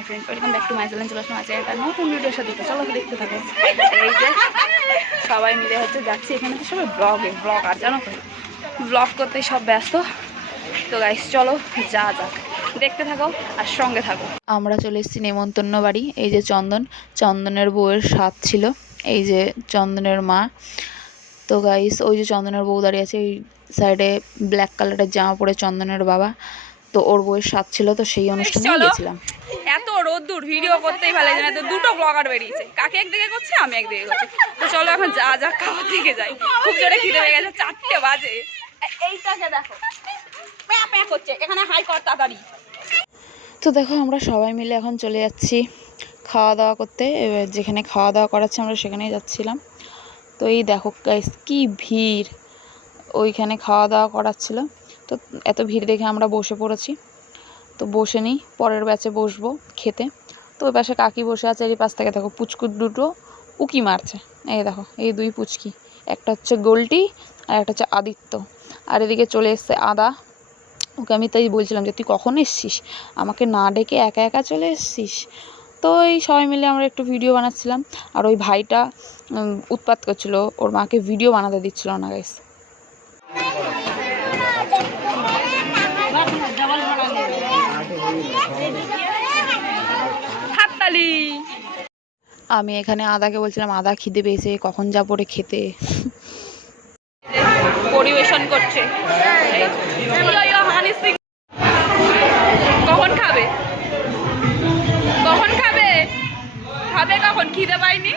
Hi friend, welcome back to my channel. চলে আসলাম আজকে একটা নতুন ভিডিওর সাথে। চলো দেখতে থাকো। এই যে সবাই মিলে হচ্ছে যাচ্ছি, এখানে তো সবাই ব্লগ আর জানো তো ব্লগ করতেই সব ব্যস্ত। তো গাইস চলো যা যাক, দেখতে থাকো আর সঙ্গে থাকো। আমরা চলে এসেছি নেমন্তন্ন বাড়ি। এই যে চন্দনের বউয়ের স্বাদ ছিল, এই যে চন্দনের মা। তো গাইস ওই যে চন্দনের বউ দাঁড়িয়ে আছে, এই সাইডে ব্ল্যাক কালারের জামা পরে চন্দনের বাবা। তো ওর বউয়ের স্বাদ ছিল, তো সেই অনুষ্ঠানে গেছিলাম। এত রোদ্দুর, ভিডিও করতেই ভালো লাগে না। তো দুটো ব্লগার বেরিয়েছে, কাকে একদিকে করছে, আমি একদিকে করছি। তো চলো এখন যা যা খাওয়ার দিকে যাই। খুব জোরে খিদে পেয়ে গেছে, 4টে বাজে। এইটাকে দেখো প্যাঁ প্যাঁ করছে, এখানে হাই কর তাড়াতাড়ি। তো দেখো আমরা সবাই মিলে এখন চলে যাচ্ছি খাওয়া দাওয়া করতে। এবার যেখানে খাওয়া দাওয়া করাচ্ছে আমরা সেখানেই যাচ্ছিলাম। তো এই দেখো গাইস কি ভিড়, ওইখানে খাওয়া দাওয়া করাচ্ছিল। তো এত ভিড় দেখে আমরা বসে পড়েছি। তো বসে নিই, পরের ব্যাচে বসবো খেতে। তো ওই পাশে কাকি বসে আছে, এই পাশ থেকে দেখো পুচকুর দুটো উকি মারছে। এই দেখো এই দুই পুচকি, একটা হচ্ছে গোল্টি আর একটা হচ্ছে আদিত্য। আর এদিকে চলে এসছে আদা। ওকে আমি তাই বলছিলাম যে তুই কখন এসছিস, আমাকে না ডেকে একা একা চলে এসছিস। তো এই সবাই মিলে আমরা একটু ভিডিও বানাচ্ছিলাম। আর ওই ভাইটা উৎপাত করছিল, ওর মাকে ভিডিও বানাতে দিচ্ছিল না গাইস। হাততালি। আমি এখানে আদাকে বলছিলাম আদা খিদে পেয়েছে, কখন যাবো রে খেতে। পরিবেশন করছে। কখন খাবে, কখন খাবে, খাবে কখন, খিদে পাইনি।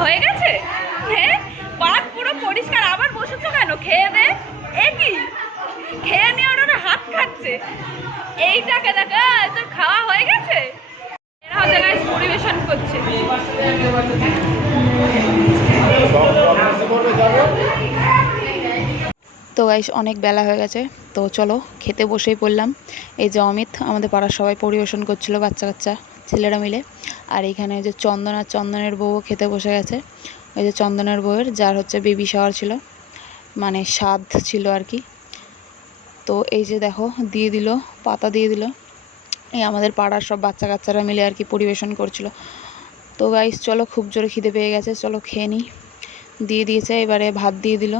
হয়ে গেছে, হ্যাঁ পাট পুরো পরিষ্কার। আবার বসেছো কেন, খেয়ে দে। একই খেয়ে নিয়ে ওরা হাত খাচ্ছে। এইটাকে দেখা তোর খাওয়া হয়ে গেছে। এরা হচ্ছে গাইস পরিবেশন করছে। তো গাইস অনেক বেলা হয়ে গেছে, তো চলো খেতে বসেই পড়লাম। এই যে অমিত, আমাদের পাড়ার সবাই পরিবেশন করছিল, বাচ্চা কাচ্চা ছেলেরা মিলে। আর এইখানে যে চন্দন আর চন্দনের বউও খেতে বসে গেছে। ওই যে চন্দনের বউয়ের, যার হচ্ছে বেবি শাওয়ার ছিল, মানে স্বাদ ছিল আর কি। তো এই যে দেখো দিয়ে দিল, পাতা দিয়ে দিল। এই আমাদের পাড়ার সব বাচ্চা কাচ্চারা মিলে আর কি পরিবেশন করছিল। তো গাইস চলো, খুব জোরে খিদে পেয়ে গেছে, চলো খেয়ে নিই। দিয়ে দিয়েছে, এবারে ভাত দিয়ে দিল।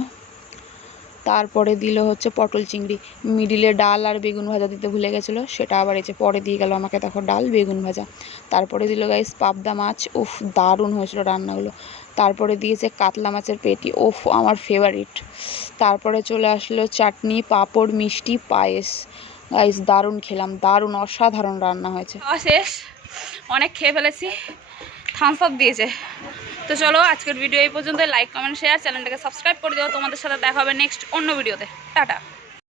তারপরে দিল হচ্ছে পটল চিংড়ি, মিডিলে ডাল আর বেগুন ভাজা দিতে ভুলে গেছিলো, সেটা আবার এসে পরে দিয়ে গেল আমাকে। দেখো ডাল বেগুন ভাজা। তারপরে দিল গাইস পাবদা মাছ, উফ দারুণ হয়েছিল রান্নাগুলো। তারপরে দিয়েছে কাতলা মাছের পেটি, উফ আমার ফেভারিট। তারপরে চলে আসলো চাটনি, পাঁপড়, মিষ্টি, পায়েস। গাইস দারুণ খেলাম, দারুণ অসাধারণ রান্না হয়েছে। শেষ, অনেক খেয়ে ফেলেছি, থামস আপ দিয়েছে। তো চলো আজকের ভিডিও এই পর্যন্ত। লাইক কমেন্ট শেয়ার, চ্যানেলটাকে সাবস্ক্রাইব করে দিও। তোমাদের সাথে দেখা হবে নেক্সট অন্য ভিডিওতে। টাটা।